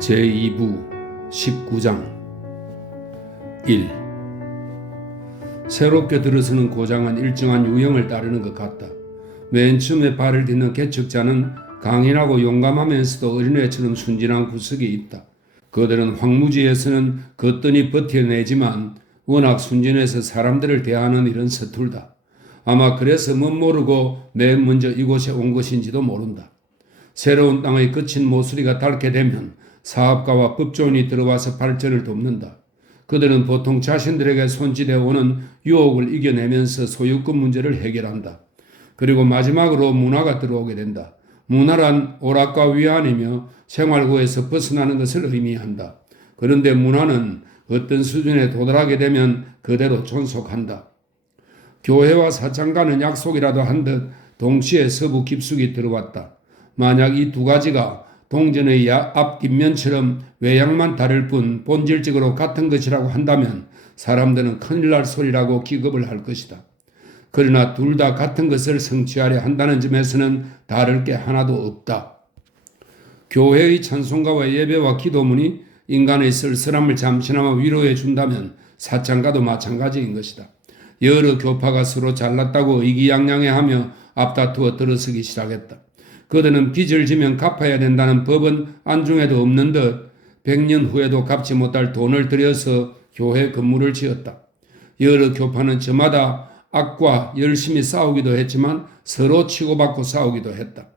제2부 19장 1. 새롭게 들어서는 고장은 일정한 유형을 따르는 것 같다. 맨 처음에 발을 딛는 개척자는 강인하고 용감하면서도 어린애처럼 순진한 구석이 있다. 그들은 황무지에서는 거뜬히 버텨내지만 워낙 순진해서 사람들을 대하는 일은 서툴다. 아마 그래서 멋모르고 맨 먼저 이곳에 온 것인지도 모른다. 새로운 땅의 거친 모서리가 닳게 되면 사업가와 법조인이 들어와서 발전을 돕는다. 그들은 보통 자신들에게 손짓해 오는 유혹을 이겨내면서 소유권 문제를 해결한다. 그리고 마지막으로 문화가 들어오게 된다. 문화란 오락과 위안이며 생활고에서 벗어나는 것을 의미한다. 그런데 문화는 어떤 수준에 도달하게 되면 그대로 존속한다. 교회와 사창가는 약속이라도 한 듯 동시에 서부 깊숙이 들어왔다. 만약 이 두 가지가 동전의 앞뒷면처럼 외양만 다를 뿐 본질적으로 같은 것이라고 한다면 사람들은 큰일 날 소리라고 기겁을 할 것이다. 그러나 둘 다 같은 것을 성취하려 한다는 점에서는 다를 게 하나도 없다. 교회의 찬송가와 예배와 기도문이 인간의 쓸쓸함을 잠시나마 위로해 준다면 사창가도 마찬가지인 것이다. 여러 교파가 서로 잘났다고 의기양양해하며 앞다투어 들어서기 시작했다. 그들은 빚을 지면 갚아야 된다는 법은 안중에도 없는 듯 100년 후에도 갚지 못할 돈을 들여서 교회 건물을 지었다. 여러 교파는 저마다 악과 열심히 싸우기도 했지만 서로 치고받고 싸우기도 했다.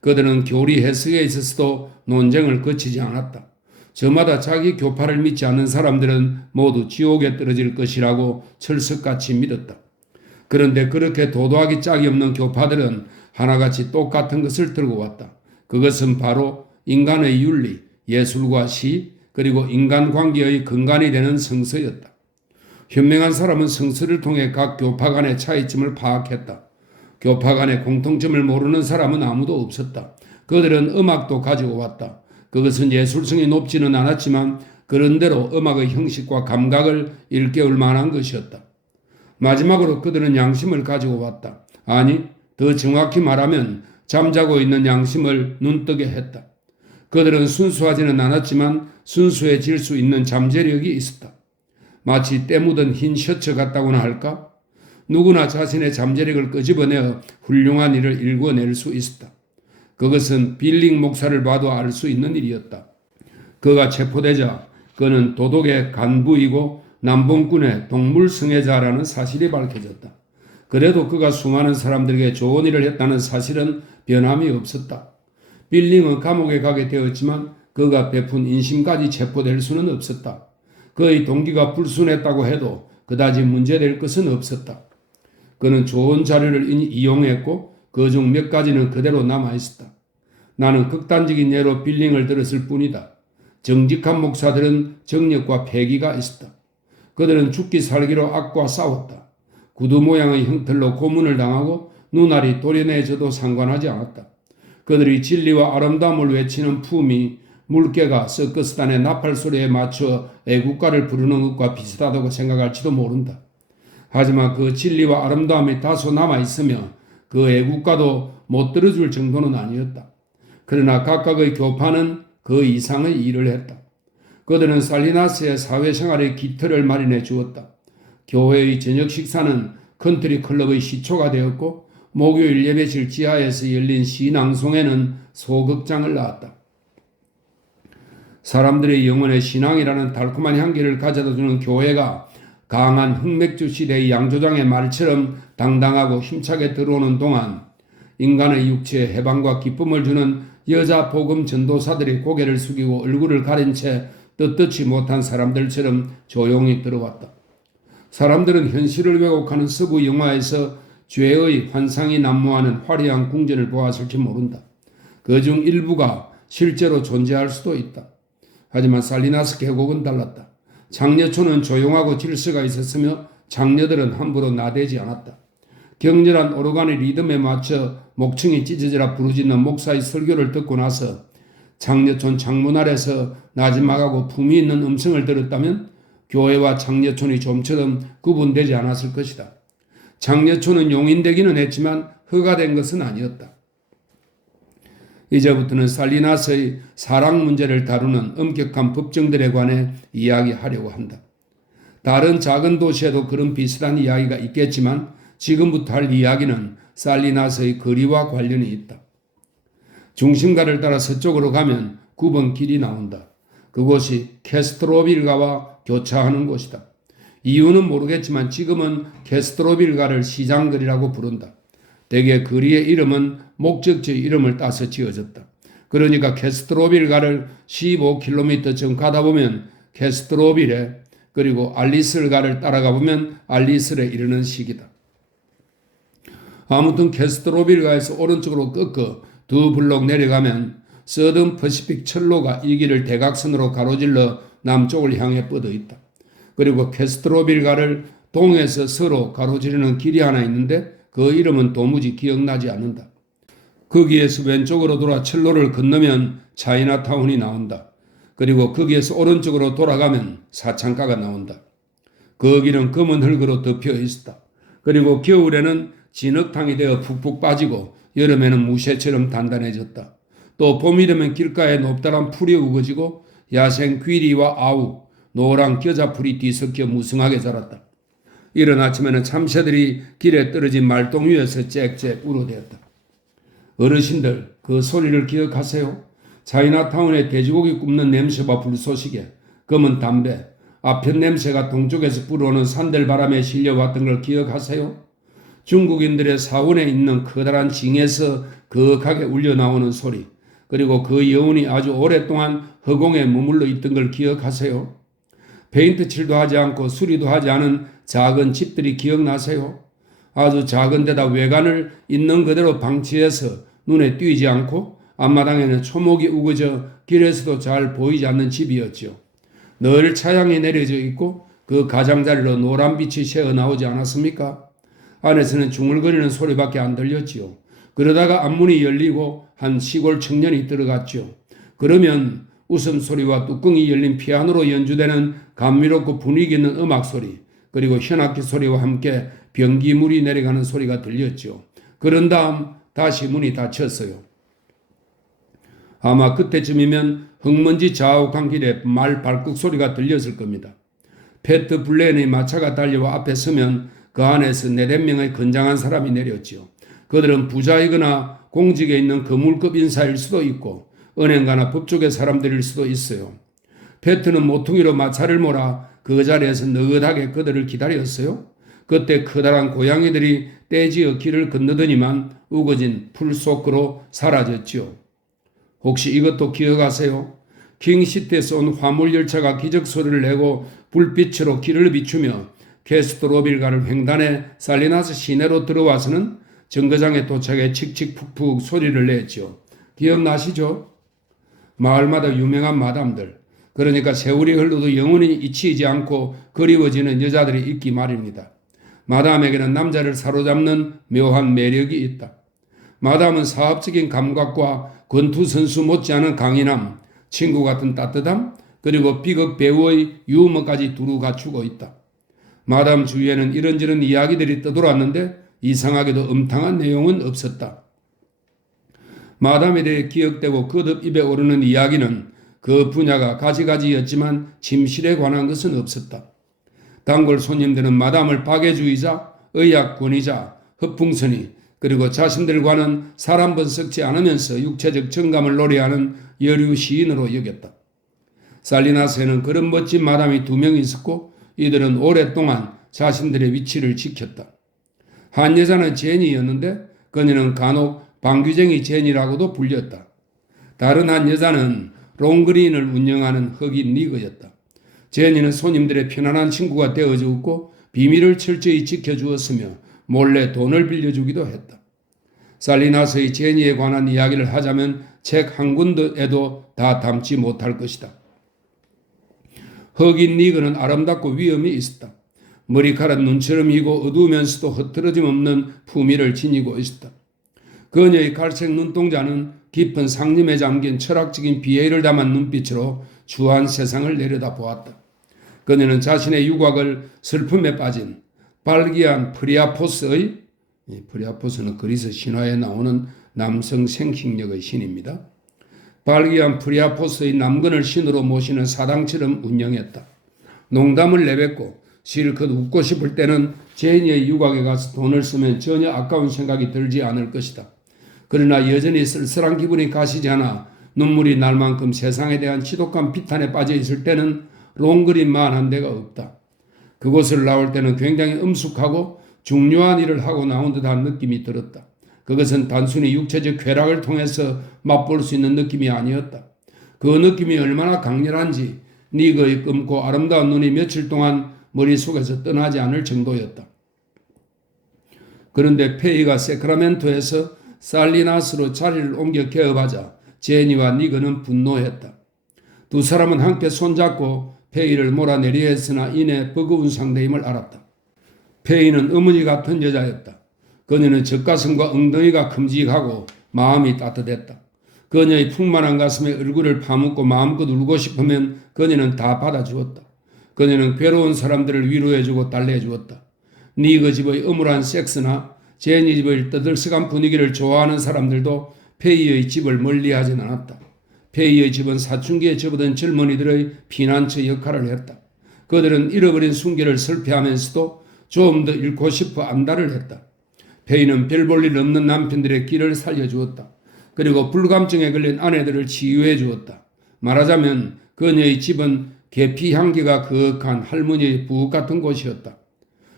그들은 교리 해석에 있어서도 논쟁을 거치지 않았다. 저마다 자기 교파를 믿지 않는 사람들은 모두 지옥에 떨어질 것이라고 철석같이 믿었다. 그런데 그렇게 도도하기 짝이 없는 교파들은 하나같이 똑같은 것을 들고 왔다. 그것은 바로 인간의 윤리, 예술과 시, 그리고 인간관계의 근간이 되는 성서였다. 현명한 사람은 성서를 통해 각 교파 간의 차이점을 파악했다. 교파 간의 공통점을 모르는 사람은 아무도 없었다. 그들은 음악도 가지고 왔다. 그것은 예술성이 높지는 않았지만 그런대로 음악의 형식과 감각을 일깨울 만한 것이었다. 마지막으로 그들은 양심을 가지고 왔다. 아니, 더 정확히 말하면 잠자고 있는 양심을 눈뜨게 했다. 그들은 순수하지는 않았지만 순수해질 수 있는 잠재력이 있었다. 마치 때 묻은 흰 셔츠 같다고나 할까? 누구나 자신의 잠재력을 끄집어내어 훌륭한 일을 일궈낼 수 있었다. 그것은 빌링 목사를 봐도 알 수 있는 일이었다. 그가 체포되자 그는 도덕의 간부이고 남봉꾼의 동물성애자라는 사실이 밝혀졌다. 그래도 그가 수많은 사람들에게 좋은 일을 했다는 사실은 변함이 없었다. 빌링은 감옥에 가게 되었지만 그가 베푼 인심까지 체포될 수는 없었다. 그의 동기가 불순했다고 해도 그다지 문제될 것은 없었다. 그는 좋은 자료를 이용했고 그중 몇 가지는 그대로 남아있었다. 나는 극단적인 예로 빌링을 들었을 뿐이다. 정직한 목사들은 정력과 패기가 있었다. 그들은 죽기 살기로 악과 싸웠다. 구두 모양의 형틀로 고문을 당하고 눈알이 도려내져도 상관하지 않았다. 그들이 진리와 아름다움을 외치는 품이 물개가 서커스단의 나팔 소리에 맞춰 애국가를 부르는 것과 비슷하다고 생각할지도 모른다. 하지만 그 진리와 아름다움이 다소 남아있으며 그 애국가도 못 들어줄 정도는 아니었다. 그러나 각각의 교파는 그 이상의 일을 했다. 그들은 살리나스의 사회생활의 기틀을 마련해 주었다. 교회의 저녁 식사는 컨트리 클럽의 시초가 되었고 목요일 예배실 지하에서 열린 시낭송에는 소극장을 낳았다. 사람들의 영혼에 신앙이라는 달콤한 향기를 가져다주는 교회가 강한 흑맥주 시대의 양조장의 말처럼 당당하고 힘차게 들어오는 동안 인간의 육체에 해방과 기쁨을 주는 여자 복음 전도사들이 고개를 숙이고 얼굴을 가린 채 떳떳지 못한 사람들처럼 조용히 들어왔다. 사람들은 현실을 왜곡하는 서부 영화에서 죄의 환상이 난무하는 화려한 궁전을 보았을지 모른다. 그중 일부가 실제로 존재할 수도 있다. 하지만 살리나스 계곡은 달랐다. 장려촌은 조용하고 질서가 있었으며 장녀들은 함부로 나대지 않았다. 격렬한 오르간의 리듬에 맞춰 목청이 찢어지라 부르짖는 목사의 설교를 듣고 나서 장려촌 창문 아래서 나지막하고 품위 있는 음성을 들었다면 교회와 장려촌이 좀처럼 구분되지 않았을 것이다. 장려촌은 용인되기는 했지만 허가된 것은 아니었다. 이제부터는 살리나스의 사랑 문제를 다루는 엄격한 법정들에 관해 이야기하려고 한다. 다른 작은 도시에도 그런 비슷한 이야기가 있겠지만 지금부터 할 이야기는 살리나스의 거리와 관련이 있다. 중심가를 따라 서쪽으로 가면 9번 길이 나온다. 그곳이 캐스트로빌가와 교차하는 곳이다. 이유는 모르겠지만 지금은 캐스트로빌가를 시장거리라고 부른다. 대개 거리의 이름은 목적지의 이름을 따서 지어졌다. 그러니까 캐스트로빌가를 15km 쯤 가다 보면 캐스트로빌에, 그리고 알리슬가를 따라가 보면 알리슬에 이르는 시기다. 아무튼 캐스트로빌가에서 오른쪽으로 꺾어 2블록 내려가면 서든 퍼시픽 철로가 이 길을 대각선으로 가로질러 남쪽을 향해 뻗어 있다. 그리고 캐스트로빌가를 동에서 서로 가로지르는 길이 하나 있는데 그 이름은 도무지 기억나지 않는다. 거기에서 왼쪽으로 돌아 철로를 건너면 차이나타운이 나온다. 그리고 거기에서 오른쪽으로 돌아가면 사창가가 나온다. 그 길은 검은 흙으로 덮여 있었다. 그리고 겨울에는 진흙탕이 되어 푹푹 빠지고 여름에는 무쇠처럼 단단해졌다. 또 봄이 되면 길가에 높다란 풀이 우거지고 야생 귀리와 아우, 노랑 겨자풀이 뒤섞여 무성하게 자랐다. 이른 아침에는 참새들이 길에 떨어진 말똥 위에서 짹짹 울어대었다. 어르신들, 그 소리를 기억하세요? 차이나타운의 돼지고기 굽는 냄새와 불쏘시개, 검은 담배, 아편 냄새가 동쪽에서 불어오는 산들바람에 실려왔던 걸 기억하세요? 중국인들의 사원에 있는 커다란 징에서 거하게 울려나오는 소리, 그리고 그 여운이 아주 오랫동안 허공에 머물러 있던 걸 기억하세요? 페인트 칠도 하지 않고 수리도 하지 않은 작은 집들이 기억나세요? 아주 작은 데다 외관을 있는 그대로 방치해서 눈에 띄지 않고 앞마당에는 초목이 우거져 길에서도 잘 보이지 않는 집이었죠. 늘 차양이 내려져 있고 그 가장자리로 노란 빛이 새어 나오지 않았습니까? 안에서는 중얼거리는 소리밖에 안 들렸지요. 그러다가 앞문이 열리고 한 시골 청년이 들어갔죠. 그러면 웃음소리와 뚜껑이 열린 피아노로 연주되는 감미롭고 분위기 있는 음악소리, 그리고 현악기 소리와 함께 변기물이 내려가는 소리가 들렸죠. 그런 다음 다시 문이 닫혔어요. 아마 그때쯤이면 흙먼지 자욱한 길에 말 발극 소리가 들렸을 겁니다. 페트 블렌의 마차가 달려와 앞에 서면 그 안에서 4-5명의 건장한 사람이 내렸지요. 그들은 부자이거나 공직에 있는 거물급 인사일 수도 있고 은행가나 법조계 사람들일 수도 있어요. 페트는 모퉁이로 마차를 몰아 그 자리에서 느긋하게 그들을 기다렸어요. 그때 커다란 고양이들이 떼지어 길을 건너더니만 우거진 풀 속으로 사라졌지요. 혹시 이것도 기억하세요? 킹시티에서 온 화물열차가 기적소리를 내고 불빛으로 길을 비추며 캐스트로빌가를 횡단해 살리나스 시내로 들어와서는 정거장에 도착해 칙칙푹푹 소리를 냈죠. 기억나시죠? 마을마다 유명한 마담들, 그러니까 세월이 흘러도 영원히 잊히지 않고 그리워지는 여자들이 있기 마련입니다. 마담에게는 남자를 사로잡는 묘한 매력이 있다. 마담은 사업적인 감각과 권투 선수 못지않은 강인함, 친구 같은 따뜻함, 그리고 비극 배우의 유머까지 두루 갖추고 있다. 마담 주위에는 이런저런 이야기들이 떠돌았는데 이상하게도 음탕한 내용은 없었다. 마담에 대해 기억되고 거듭 입에 오르는 이야기는 그 분야가 가지가지였지만 침실에 관한 것은 없었다. 단골 손님들은 마담을 박애주의자, 의약권위자, 허풍선이, 그리고 자신들과는 살 한 번 썩지 않으면서 육체적 정감을 노래하는 여류 시인으로 여겼다. 살리나스에는 그런 멋진 마담이 2명 있었고 이들은 오랫동안 자신들의 위치를 지켰다. 한 여자는 제니였는데 그녀는 간혹 방귀쟁이 제니라고도 불렸다. 다른 한 여자는 롱그린을 운영하는 흑인 리그였다. 제니는 손님들의 편안한 친구가 되어주었고 비밀을 철저히 지켜주었으며 몰래 돈을 빌려주기도 했다. 살리나스의 제니에 관한 이야기를 하자면 책 한 권에도 다 담지 못할 것이다. 흑인 리그는 아름답고 위엄이 있었다. 머리카락 눈처럼 희고 어두우면서도 흐트러짐 없는 품위를 지니고 있었다. 그녀의 갈색 눈동자는 깊은 상념에 잠긴 철학적인 비애를 담은 눈빛으로 추한 세상을 내려다 보았다. 그녀는 자신의 유곽을 슬픔에 빠진 발기한 프리아포스의, 프리아포스는 그리스 신화에 나오는 남성 생식력의 신입니다. 발기한 프리아포스의 남근을 신으로 모시는 사당처럼 운영했다. 농담을 내뱉고 실컷 웃고 싶을 때는 제니의 유곽에 가서 돈을 쓰면 전혀 아까운 생각이 들지 않을 것이다. 그러나 여전히 쓸쓸한 기분이 가시지 않아 눈물이 날 만큼 세상에 대한 지독한 비탄에 빠져 있을 때는 롱그린만 한 데가 없다. 그곳을 나올 때는 굉장히 엄숙하고 중요한 일을 하고 나온 듯한 느낌이 들었다. 그것은 단순히 육체적 쾌락을 통해서 맛볼 수 있는 느낌이 아니었다. 그 느낌이 얼마나 강렬한지 니그의 검고 아름다운 눈이 며칠 동안 머릿속에서 떠나지 않을 정도였다. 그런데 페이가 세크라멘토에서 살리나스로 자리를 옮겨 개업하자 제니와 니그는 분노했다. 두 사람은 함께 손잡고 페이를 몰아내려 했으나 이내 버거운 상대임을 알았다. 페이는 어머니 같은 여자였다. 그녀는 젖가슴과 엉덩이가 큼직하고 마음이 따뜻했다. 그녀의 풍만한 가슴에 얼굴을 파묻고 마음껏 울고 싶으면 그녀는 다 받아주었다. 그녀는 괴로운 사람들을 위로해주고 달래주었다. 니그 집의 음울한 섹스나 제니 집의 떠들썩한 분위기를 좋아하는 사람들도 페이의 집을 멀리하진 않았다. 페이의 집은 사춘기에 접어든 젊은이들의 피난처 역할을 했다. 그들은 잃어버린 순결을 설패하면서도 좀 더 잃고 싶어 안달을 했다. 페이는 별 볼 일 없는 남편들의 길을 살려주었다. 그리고 불감증에 걸린 아내들을 치유해 주었다. 말하자면 그녀의 집은 계피 향기가 그윽한 할머니의 부엌 같은 곳이었다.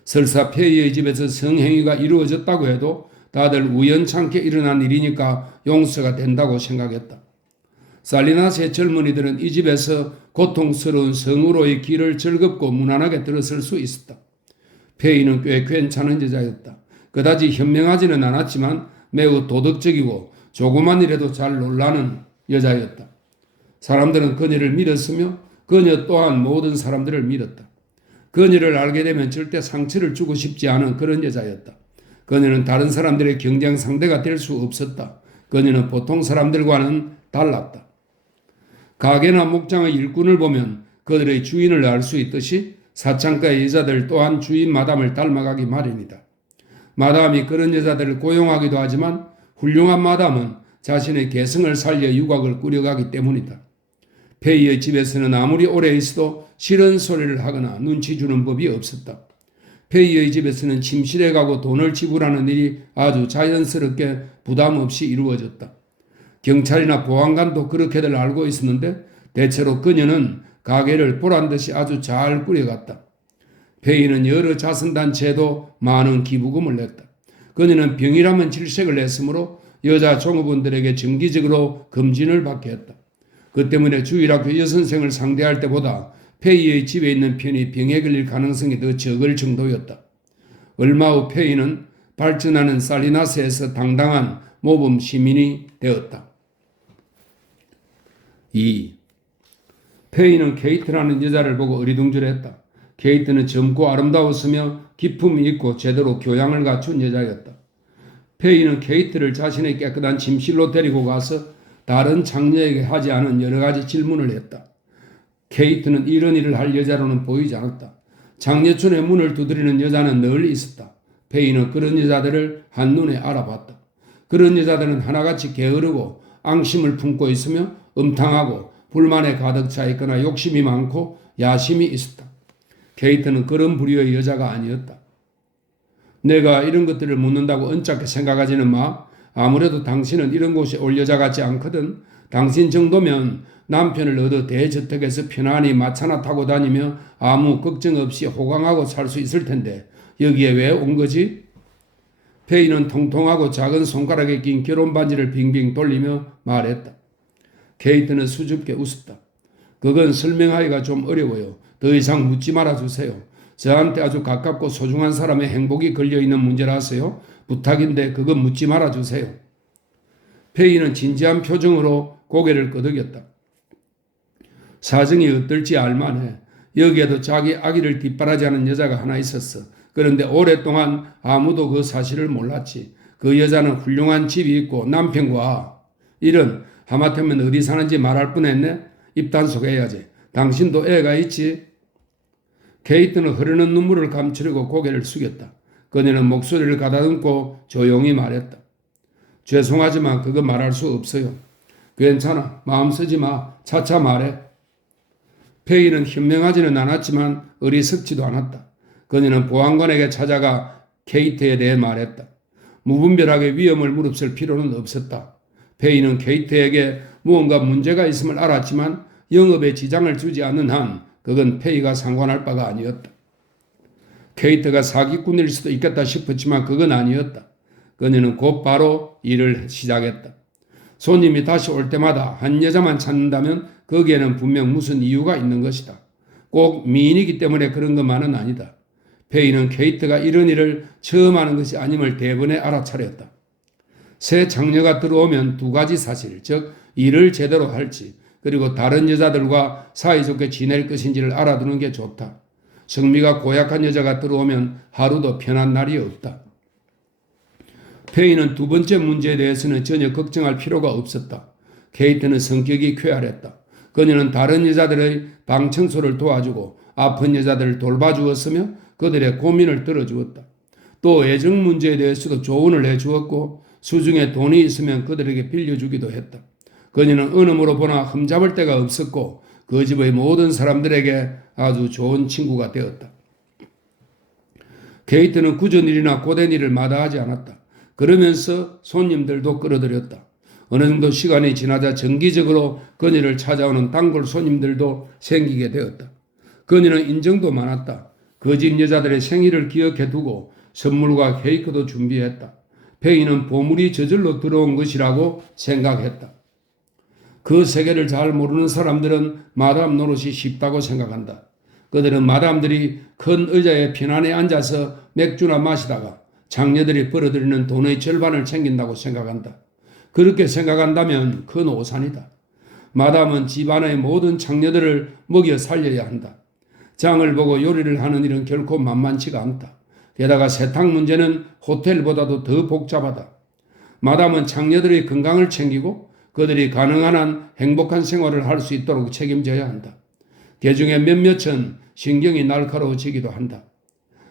설사 페이의 집에서 성행위가 이루어졌다고 해도 다들 우연찮게 일어난 일이니까 용서가 된다고 생각했다. 살리나스의 젊은이들은 이 집에서 고통스러운 성으로의 길을 즐겁고 무난하게 들어설 수 있었다. 페이는 꽤 괜찮은 여자였다. 그다지 현명하지는 않았지만 매우 도덕적이고 조그만 일에도 잘 놀라는 여자였다. 사람들은 그녀를 믿었으며 그녀 또한 모든 사람들을 믿었다. 그녀를 알게 되면 절대 상처를 주고 싶지 않은 그런 여자였다. 그녀는 다른 사람들의 경쟁 상대가 될 수 없었다. 그녀는 보통 사람들과는 달랐다. 가게나 목장의 일꾼을 보면 그들의 주인을 알 수 있듯이 사창가의 여자들 또한 주인 마담을 닮아가기 마련이다. 마담이 그런 여자들을 고용하기도 하지만 훌륭한 마담은 자신의 개성을 살려 유곽을 꾸려가기 때문이다. 페이의 집에서는 아무리 오래 있어도 싫은 소리를 하거나 눈치 주는 법이 없었다. 페이의 집에서는 침실에 가고 돈을 지불하는 일이 아주 자연스럽게 부담 없이 이루어졌다. 경찰이나 보안관도 그렇게들 알고 있었는데 대체로 그녀는 가게를 보란듯이 아주 잘 꾸려갔다. 페이는 여러 자선단체에도 많은 기부금을 냈다. 그녀는 병이라면 질색을 냈으므로 여자 종업원들에게 정기적으로 검진을 받게 했다. 그 때문에 주일학교 여선생을 상대할 때보다 페이의 집에 있는 편이 병에 걸릴 가능성이 더 적을 정도였다. 얼마 후 페이는 발전하는 살리나스에서 당당한 모범 시민이 되었다. 2. 페이는 케이트라는 여자를 보고 어리둥절했다. 케이트는 젊고 아름다웠으며 기품이 있고 제대로 교양을 갖춘 여자였다. 페이는 케이트를 자신의 깨끗한 침실로 데리고 가서 다른 장녀에게 하지 않은 여러 가지 질문을 했다. 케이트는 이런 일을 할 여자로는 보이지 않았다. 장녀촌의 문을 두드리는 여자는 늘 있었다. 페이는 그런 여자들을 한눈에 알아봤다. 그런 여자들은 하나같이 게으르고 앙심을 품고 있으며 음탕하고 불만에 가득 차 있거나 욕심이 많고 야심이 있었다. 케이트는 그런 부류의 여자가 아니었다. 내가 이런 것들을 묻는다고 언짢게 생각하지는 마. 아무래도 당신은 이런 곳에 올 여자 같지 않거든. 당신 정도면 남편을 얻어 대저택에서 편안히 마차나 타고 다니며 아무 걱정 없이 호강하고 살 수 있을 텐데 여기에 왜 온 거지? 페이는 통통하고 작은 손가락에 낀 결혼 반지를 빙빙 돌리며 말했다. 케이트는 수줍게 웃었다. 그건 설명하기가 좀 어려워요. 더 이상 묻지 말아주세요. 저한테 아주 가깝고 소중한 사람의 행복이 걸려있는 문제라서요. 부탁인데 그건 묻지 말아주세요. 페이는 진지한 표정으로 고개를 끄덕였다. 사정이 어떨지 알만해. 여기에도 자기 아기를 뒷바라지하는 여자가 하나 있었어. 그런데 오랫동안 아무도 그 사실을 몰랐지. 그 여자는 훌륭한 집이 있고 남편과 이런 하마터면 어디 사는지 말할 뻔했네. 입단속해야지. 당신도 애가 있지? 케이트는 흐르는 눈물을 감추려고 고개를 숙였다. 그녀는 목소리를 가다듬고 조용히 말했다. 죄송하지만 그거 말할 수 없어요. 괜찮아. 마음 쓰지 마. 차차 말해. 페이는 현명하지는 않았지만 어리석지도 않았다. 그녀는 보안관에게 찾아가 케이트에 대해 말했다. 무분별하게 위험을 무릅쓸 필요는 없었다. 페이는 케이트에게 무언가 문제가 있음을 알았지만 영업에 지장을 주지 않는 한 그건 페이가 상관할 바가 아니었다. 케이트가 사기꾼일 수도 있겠다 싶었지만 그건 아니었다. 그녀는 곧바로 일을 시작했다. 손님이 다시 올 때마다 한 여자만 찾는다면 거기에는 분명 무슨 이유가 있는 것이다. 꼭 미인이기 때문에 그런 것만은 아니다. 페이는 케이트가 이런 일을 처음 하는 것이 아님을 대번에 알아차렸다. 새 장녀가 들어오면 두 가지 사실, 즉 일을 제대로 할지 그리고 다른 여자들과 사이좋게 지낼 것인지를 알아두는 게 좋다. 성미가 고약한 여자가 들어오면 하루도 편한 날이 없다. 페이는 두 번째 문제에 대해서는 전혀 걱정할 필요가 없었다. 케이트는 성격이 쾌활했다. 그녀는 다른 여자들의 방 청소를 도와주고 아픈 여자들을 돌봐주었으며 그들의 고민을 들어주었다. 또 애정 문제에 대해서도 조언을 해주었고 수중에 돈이 있으면 그들에게 빌려주기도 했다. 그녀는 어느 모로 보나 흠잡을 데가 없었고 그 집의 모든 사람들에게 아주 좋은 친구가 되었다. 케이트는 굳은 일이나 고된 일을 마다하지 않았다. 그러면서 손님들도 끌어들였다. 어느 정도 시간이 지나자 정기적으로 그녀를 찾아오는 단골 손님들도 생기게 되었다. 그녀는 인정도 많았다. 그 집 여자들의 생일을 기억해 두고 선물과 케이크도 준비했다. 페이는 보물이 저절로 들어온 것이라고 생각했다. 그 세계를 잘 모르는 사람들은 마담 노릇이 쉽다고 생각한다. 그들은 마담들이 큰 의자에 편안히 앉아서 맥주나 마시다가 장녀들이 벌어들이는 돈의 절반을 챙긴다고 생각한다. 그렇게 생각한다면 큰 오산이다. 마담은 집안의 모든 장녀들을 먹여 살려야 한다. 장을 보고 요리를 하는 일은 결코 만만치가 않다. 게다가 세탁 문제는 호텔보다도 더 복잡하다. 마담은 장녀들의 건강을 챙기고 그들이 가능한 한 행복한 생활을 할 수 있도록 책임져야 한다. 그중에 몇몇은 신경이 날카로워지기도 한다.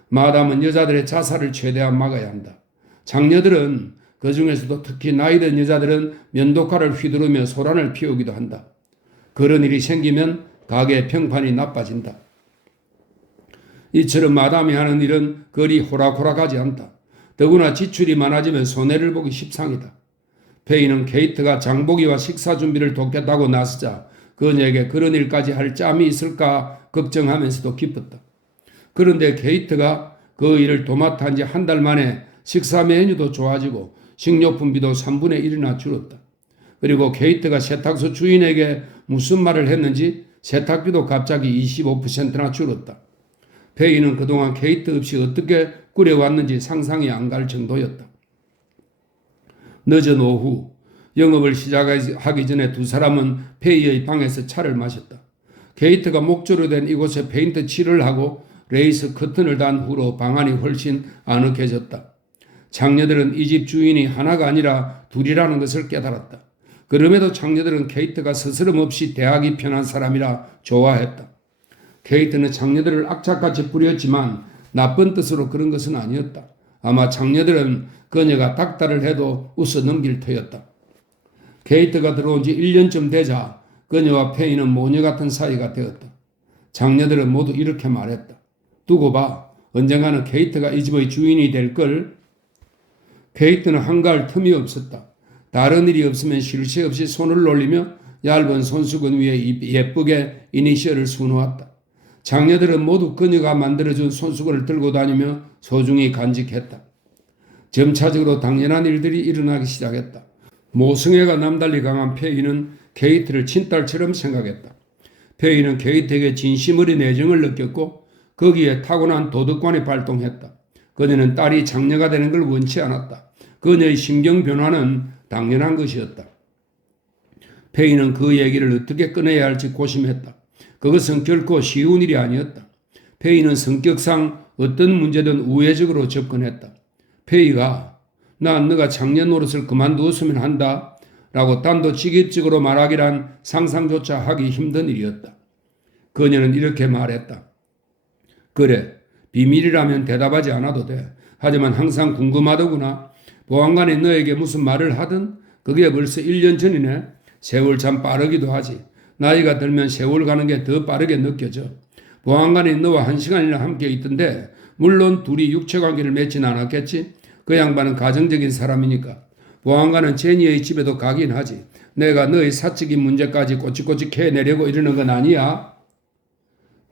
마담은 여자들의 자살을 최대한 막아야 한다. 장녀들은 그 중에서도 특히 나이든 여자들은 면도칼을 휘두르며 소란을 피우기도 한다. 그런 일이 생기면 가게의 평판이 나빠진다. 이처럼 마담이 하는 일은 그리 호락호락하지 않다. 더구나 지출이 많아지면 손해를 보기 십상이다. 페이는 케이트가 장보기와 식사 준비를 돕겠다고 나서자 그녀에게 그런 일까지 할 짬이 있을까 걱정하면서도 기뻤다. 그런데 케이트가 그 일을 도맡아 한 지 한 달 만에 식사 메뉴도 좋아지고 식료품비도 3분의 1이나 줄었다. 그리고 케이트가 세탁소 주인에게 무슨 말을 했는지 세탁비도 갑자기 25%나 줄었다. 페이는 그동안 케이트 없이 어떻게 꾸려왔는지 상상이 안 갈 정도였다. 늦은 오후 영업을 시작하기 전에 두 사람은 페이의 방에서 차를 마셨다. 케이트가 목조로 된 이곳에 페인트 칠을 하고 레이스 커튼을 단 후로 방안이 훨씬 아늑해졌다. 장녀들은 이 집 주인이 하나가 아니라 둘이라는 것을 깨달았다. 그럼에도 장녀들은 케이트가 스스럼 없이 대하기 편한 사람이라 좋아했다. 케이트는 장녀들을 악착같이 부렸지만 나쁜 뜻으로 그런 것은 아니었다. 아마 장녀들은 그녀가 닥달을 해도 웃어 넘길 터였다. 케이트가 들어온 지 1년쯤 되자 그녀와 페이는 모녀 같은 사이가 되었다. 장녀들은 모두 이렇게 말했다. 두고 봐. 언젠가는 케이트가 이 집의 주인이 될 걸. 케이트는 한가할 틈이 없었다. 다른 일이 없으면 쉴 새 없이 손을 놀리며 얇은 손수건 위에 예쁘게 이니셜을 수놓았다. 장녀들은 모두 그녀가 만들어준 손수건을 들고 다니며 소중히 간직했다. 점차적으로 당연한 일들이 일어나기 시작했다. 모성애가 남달리 강한 페이는 케이트를 친딸처럼 생각했다. 페이는 케이트에게 진심 어린 애정을 느꼈고 거기에 타고난 도덕관이 발동했다. 그녀는 딸이 장녀가 되는 걸 원치 않았다. 그녀의 심경 변화는 당연한 것이었다. 페이는 그 얘기를 어떻게 꺼내야 할지 고심했다. 그것은 결코 쉬운 일이 아니었다. 페이는 성격상 어떤 문제든 우회적으로 접근했다. 페이가 난 너가 장녀 노릇을 그만두었으면 한다 라고 단도직입적으로 말하기란 상상조차 하기 힘든 일이었다. 그녀는 이렇게 말했다. 그래, 비밀이라면 대답하지 않아도 돼. 하지만 항상 궁금하더구나. 보안관이 너에게 무슨 말을 하든 그게 벌써 1년 전이네. 세월 참 빠르기도 하지. 나이가 들면 세월 가는 게 더 빠르게 느껴져. 보안관이 너와 1시간이나 함께 있던데 물론 둘이 육체관계를 맺진 않았겠지. 그 양반은 가정적인 사람이니까. 보안관은 제니의 집에도 가긴 하지. 내가 너의 사적인 문제까지 꼬치꼬치 캐내려고 이러는 건 아니야.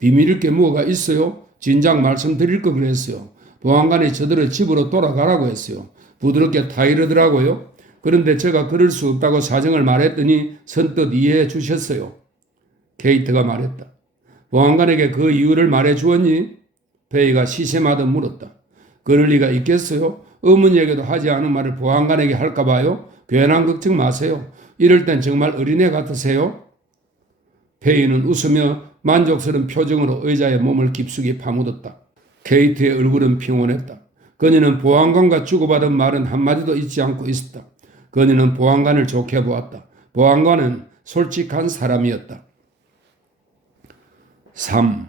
비밀일 게 뭐가 있어요? 진작 말씀드릴 거 그랬어요. 보안관이 저들의 집으로 돌아가라고 했어요. 부드럽게 타이르더라고요. 그런데 제가 그럴 수 없다고 사정을 말했더니 선뜻 이해해 주셨어요. 케이트가 말했다. 보안관에게 그 이유를 말해 주었니? 페이가 시샘하듯 물었다. 그럴 리가 있겠어요? 어머니에게도 하지 않은 말을 보안관에게 할까 봐요? 괜한 걱정 마세요. 이럴 땐 정말 어린애 같으세요? 페이는 웃으며 만족스러운 표정으로 의자에 몸을 깊숙이 파묻었다. 케이트의 얼굴은 평온했다. 그녀는 보안관과 주고받은 말은 한마디도 잊지 않고 있었다. 그녀는 보안관을 좋게 보았다. 보안관은 솔직한 사람이었다. 3.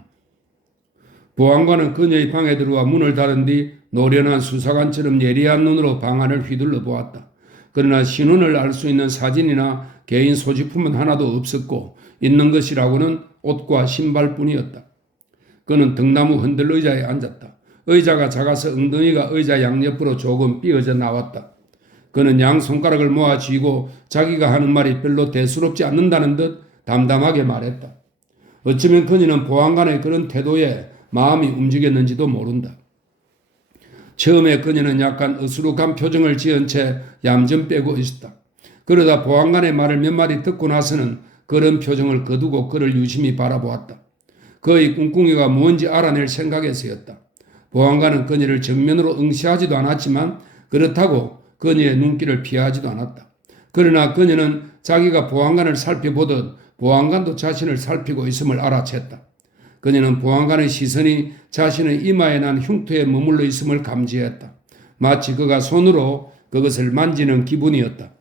보안관은 그녀의 방에 들어와 문을 닫은 뒤 노련한 수사관처럼 예리한 눈으로 방 안을 휘둘러 보았다. 그러나 신원을 알 수 있는 사진이나 개인 소지품은 하나도 없었고 있는 것이라고는 옷과 신발뿐이었다. 그는 등나무 흔들 의자에 앉았다. 의자가 작아서 엉덩이가 의자 양옆으로 조금 삐어져 나왔다. 그는 양 손가락을 모아 쥐고 자기가 하는 말이 별로 대수롭지 않는다는 듯 담담하게 말했다. 어쩌면 그녀는 보안관의 그런 태도에 마음이 움직였는지도 모른다. 처음에 그녀는 약간 어수룩한 표정을 지은 채 얌전 빼고 있었다. 그러다 보안관의 말을 몇 마디 듣고 나서는 그런 표정을 거두고 그를 유심히 바라보았다. 그의 꿍꿍이가 뭔지 알아낼 생각에서였다. 보안관은 그녀를 정면으로 응시하지도 않았지만 그렇다고 그녀의 눈길을 피하지도 않았다. 그러나 그녀는 자기가 보안관을 살펴보듯 보안관도 자신을 살피고 있음을 알아챘다. 그녀는 보안관의 시선이 자신의 이마에 난 흉터에 머물러 있음을 감지했다. 마치 그가 손으로 그것을 만지는 기분이었다.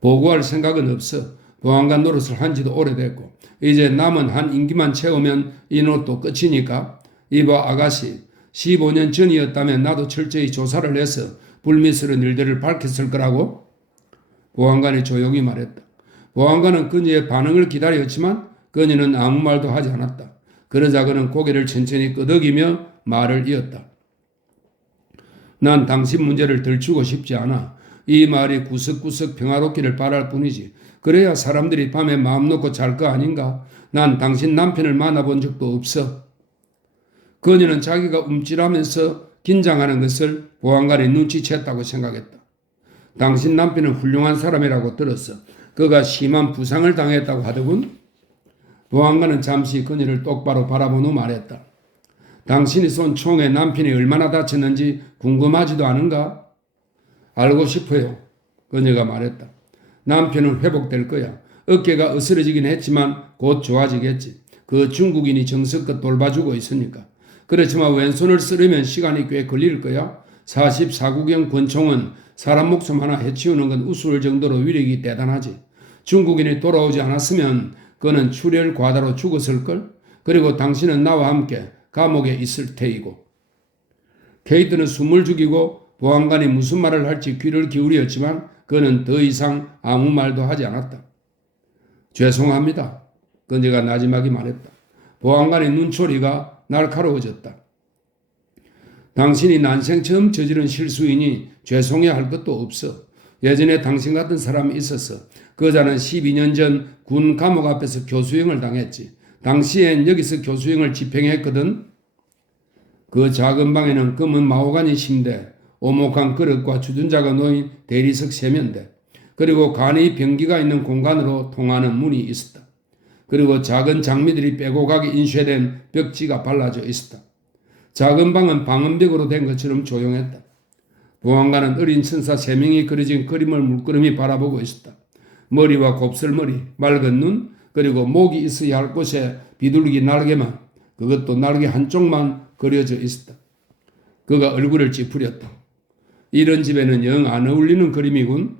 보고할 생각은 없어. 보안관 노릇을 한 지도 오래됐고 이제 남은 한 임기만 채우면 이 노릇도 끝이니까. 이봐 아가씨, 15년 전이었다면 나도 철저히 조사를 해서 불미스러운 일들을 밝혔을 거라고. 보안관이 조용히 말했다. 보안관은 그녀의 반응을 기다렸지만 그녀는 아무 말도 하지 않았다. 그러자 그는 고개를 천천히 끄덕이며 말을 이었다. 난 당신 문제를 들추고 싶지 않아. 이 마을이 구석구석 평화롭기를 바랄 뿐이지. 그래야 사람들이 밤에 마음 놓고 잘 거 아닌가? 난 당신 남편을 만나본 적도 없어. 그녀는 자기가 움찔하면서 긴장하는 것을 보안관이 눈치챘다고 생각했다. 당신 남편은 훌륭한 사람이라고 들었어. 그가 심한 부상을 당했다고 하더군. 보안관은 잠시 그녀를 똑바로 바라본 후 말했다. 당신이 쏜 총에 남편이 얼마나 다쳤는지 궁금하지도 않은가? 알고 싶어요. 그녀가 말했다. 남편은 회복될 거야. 어깨가 으스러지긴 했지만 곧 좋아지겠지. 그 중국인이 정성껏 돌봐주고 있으니까. 그렇지만 왼손을 쓰려면 시간이 꽤 걸릴 거야. 44구경 권총은 사람 목숨 하나 해치우는 건 우스울 정도로 위력이 대단하지. 중국인이 돌아오지 않았으면 그는 출혈 과다로 죽었을걸? 그리고 당신은 나와 함께 감옥에 있을 테이고. 케이트는 숨을 죽이고 보안관이 무슨 말을 할지 귀를 기울였지만 그는 더 이상 아무 말도 하지 않았다. 죄송합니다. 그녀가 나지막이 말했다. 보안관의 눈초리가 날카로워졌다. 당신이 난생 처음 저지른 실수이니 죄송해야 할 것도 없어. 예전에 당신 같은 사람이 있었어. 그자는 12년 전 군 감옥 앞에서 교수형을 당했지. 당시엔 여기서 교수형을 집행했거든. 그 작은 방에는 검은 마호가니 침대, 오목한 그릇과 주전자가 놓인 대리석 세면대, 그리고 간이 변기가 있는 공간으로 통하는 문이 있었다. 그리고 작은 장미들이 빼곡하게 인쇄된 벽지가 발라져 있었다. 작은 방은 방음벽으로 된 것처럼 조용했다. 보안관은 어린 천사 3명이 그려진 그림을 물끄러미 바라보고 있었다. 머리와 곱슬머리, 맑은 눈, 그리고 목이 있어야 할 곳에 비둘기 날개만, 그것도 날개 한쪽만 그려져 있었다. 그가 얼굴을 찌푸렸다. 이런 집에는 영 안 어울리는 그림이군.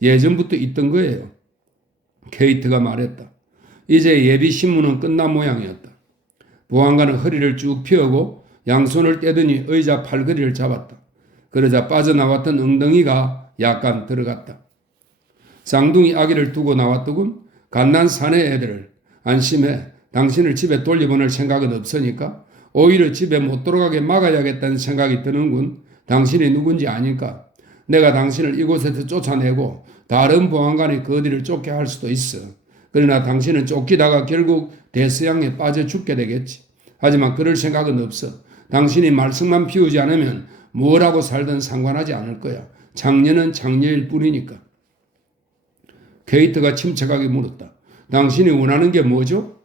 예전부터 있던 거예요. 케이트가 말했다. 이제 예비신문은 끝난 모양이었다. 보안관은 허리를 쭉 펴고 양손을 떼더니 의자 팔걸이를 잡았다. 그러자 빠져나왔던 엉덩이가 약간 들어갔다. 쌍둥이 아기를 두고 나왔더군. 갓난 사내 애들을. 안심해. 당신을 집에 돌려보낼 생각은 없으니까 오히려 집에 못 들어가게 막아야겠다는 생각이 드는군. 당신이 누군지 아니까. 내가 당신을 이곳에서 쫓아내고 다른 보안관이 그 어디를 쫓게 할 수도 있어. 그러나 당신은 쫓기다가 결국 대서양에 빠져 죽게 되겠지. 하지만 그럴 생각은 없어. 당신이 말썽만 피우지 않으면 뭐라고 살든 상관하지 않을 거야. 장녀는 장녀일 뿐이니까. 케이트가 침착하게 물었다. 당신이 원하는 게 뭐죠?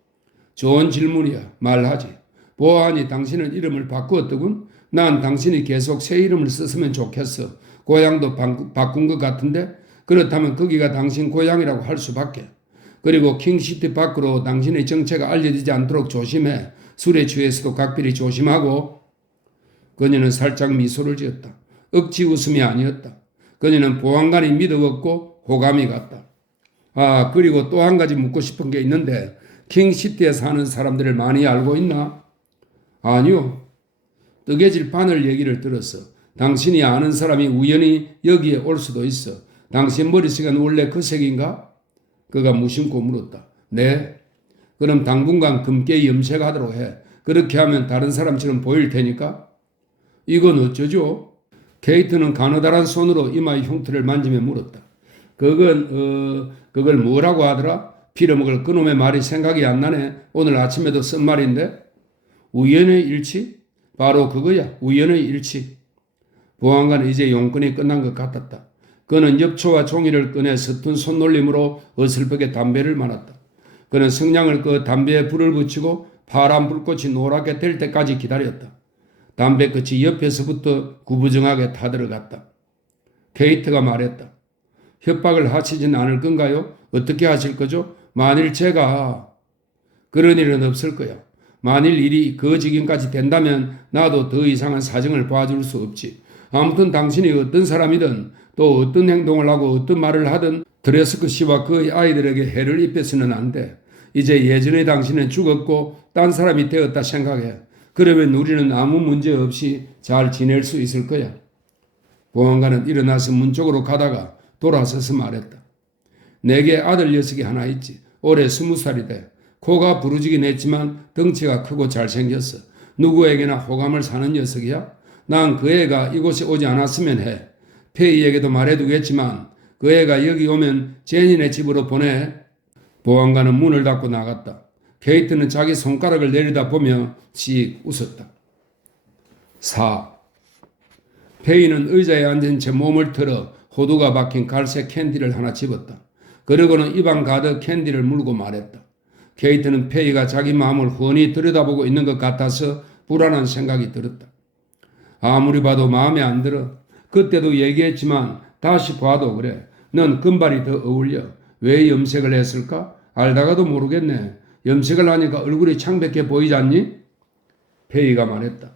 좋은 질문이야. 말하지. 보아하니 당신은 이름을 바꾸었더군. 난 당신이 계속 새 이름을 썼으면 좋겠어. 고향도 바꾼 것 같은데 그렇다면 거기가 당신 고향이라고 할 수밖에. 그리고 킹시티 밖으로 당신의 정체가 알려지지 않도록 조심해. 술에 취해서도 각별히 조심하고. 그녀는 살짝 미소를 지었다. 억지 웃음이 아니었다. 그녀는 보안관이 믿어왔고 호감이 갔다. 아, 그리고 또 한 가지 묻고 싶은 게 있는데 킹시티에 사는 사람들을 많이 알고 있나? 아니요. 뜨개질 바늘 얘기를 들었어. 당신이 아는 사람이 우연히 여기에 올 수도 있어. 당신 머리색은 원래 그 색인가? 그가 무심코 물었다. 네. 그럼 당분간 금깨 염색하도록 해. 그렇게 하면 다른 사람처럼 보일 테니까. 이건 어쩌죠? 케이트는 가느다란 손으로 이마의 흉터를 만지며 물었다. 그걸 뭐라고 하더라? 빌어먹을 그놈의 말이 생각이 안 나네. 오늘 아침에도 쓴 말인데. 우연의 일치? 바로 그거야. 우연의 일치. 보안관은 이제 용건이 끝난 것 같았다. 그는 엽초와 종이를 꺼내 서툰 손놀림으로 어설프게 담배를 말았다. 그는 성냥을 꺼 담배에 불을 붙이고 파란 불꽃이 노랗게 될 때까지 기다렸다. 담배 끝이 옆에서부터 구부정하게 타들어갔다. 케이트가 말했다. 협박을 하시진 않을 건가요? 어떻게 하실 거죠? 만일 제가 그런 일은 없을 거야. 만일 일이 그 지경까지 된다면 나도 더 이상한 사정을 봐줄 수 없지. 아무튼 당신이 어떤 사람이든 또 어떤 행동을 하고 어떤 말을 하든 드레스크 씨와 그 아이들에게 해를 입혀서는 안 돼. 이제 예전의 당신은 죽었고 딴 사람이 되었다 생각해. 그러면 우리는 아무 문제 없이 잘 지낼 수 있을 거야. 보안관은 일어나서 문 쪽으로 가다가 돌아서서 말했다. 내게 아들 녀석이 하나 있지. 올해 20살이 돼. 코가 부르지긴 했지만 덩치가 크고 잘생겼어. 누구에게나 호감을 사는 녀석이야. 난 그 애가 이곳에 오지 않았으면 해. 페이에게도 말해두겠지만 그 애가 여기 오면 제니네 집으로 보내. 보안관은 문을 닫고 나갔다. 케이트는 자기 손가락을 내려다보며 씩 웃었다. 4. 페이는 의자에 앉은 채 몸을 틀어 호두가 박힌 갈색 캔디를 하나 집었다. 그러고는 입안 가득 캔디를 물고 말했다. 케이트는 페이가 자기 마음을 훤히 들여다보고 있는 것 같아서 불안한 생각이 들었다. 아무리 봐도 마음에 안 들어. 그때도 얘기했지만 다시 봐도 그래. 넌 금발이 더 어울려. 왜 염색을 했을까? 알다가도 모르겠네. 염색을 하니까 얼굴이 창백해 보이지 않니? 페이가 말했다.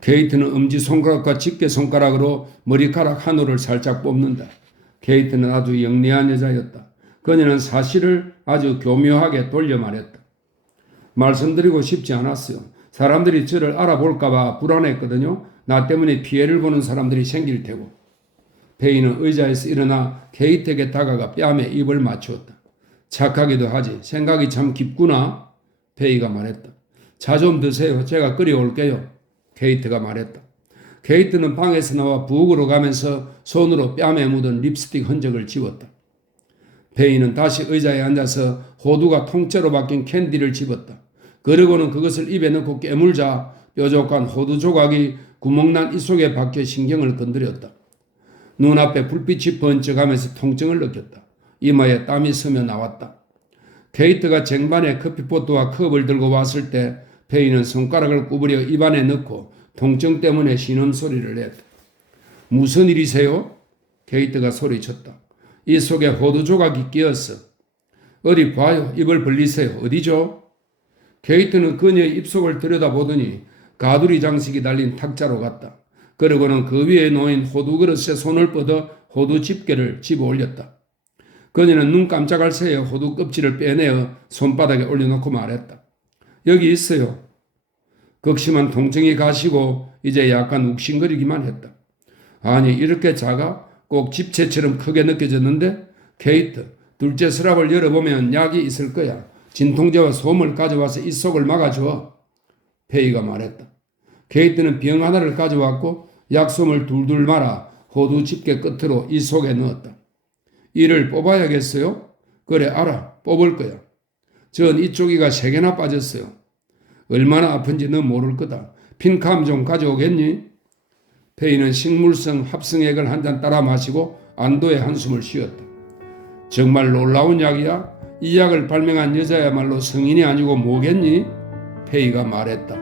케이트는 엄지손가락과 집게손가락으로 머리카락 한 올을 살짝 뽑는다. 케이트는 아주 영리한 여자였다. 그녀는 사실을 아주 교묘하게 돌려 말했다. 말씀드리고 싶지 않았어요. 사람들이 저를 알아볼까봐 불안했거든요. 나 때문에 피해를 보는 사람들이 생길 테고. 페이는 의자에서 일어나 케이트에게 다가가 뺨에 입을 맞추었다. 착하기도 하지. 생각이 참 깊구나. 페이가 말했다. 차 좀 드세요. 제가 끓여올게요. 케이트가 말했다. 케이트는 방에서 나와 부엌으로 가면서 손으로 뺨에 묻은 립스틱 흔적을 지웠다. 페이는 다시 의자에 앉아서 호두가 통째로 박힌 캔디를 집었다. 그러고는 그것을 입에 넣고 깨물자 뾰족한 호두 조각이 구멍난 입 속에 박혀 신경을 건드렸다. 눈앞에 불빛이 번쩍하면서 통증을 느꼈다. 이마에 땀이 스며 나왔다. 케이트가 쟁반에 커피포트와 컵을 들고 왔을 때 페이는 손가락을 구부려 입안에 넣고 통증 때문에 신음소리를 냈다. 무슨 일이세요? 케이트가 소리쳤다. 이 속에 호두 조각이 끼었어. 어디 봐요. 입을 벌리세요. 어디죠? 케이트는 그녀의 입속을 들여다보더니 가두리 장식이 달린 탁자로 갔다. 그러고는 그 위에 놓인 호두 그릇에 손을 뻗어 호두 집게를 집어 올렸다. 그녀는 눈 깜짝할 새에 호두 껍질을 빼내어 손바닥에 올려놓고 말했다. 여기 있어요. 극심한 통증이 가시고 이제 약간 욱신거리기만 했다. 아니 이렇게 작아? 꼭 집채처럼 크게 느껴졌는데? 케이트, 둘째 서랍을 열어보면 약이 있을 거야. 진통제와 솜을 가져와서 이 속을 막아줘. 페이가 말했다. 케이트는 병 하나를 가져왔고 약솜을 둘둘 말아 호두 집게 끝으로 이 속에 넣었다. 이를 뽑아야겠어요? 그래 알아. 뽑을 거야. 전 이쪽이가 3개나 빠졌어요. 얼마나 아픈지 너 모를 거다. 핀캄 좀 가져오겠니? 페이는 식물성 합성액을 한 잔 따라 마시고 안도의 한숨을 쉬었다. 정말 놀라운 약이야? 이 약을 발명한 여자야말로 성인이 아니고 뭐겠니? 페이가 말했다.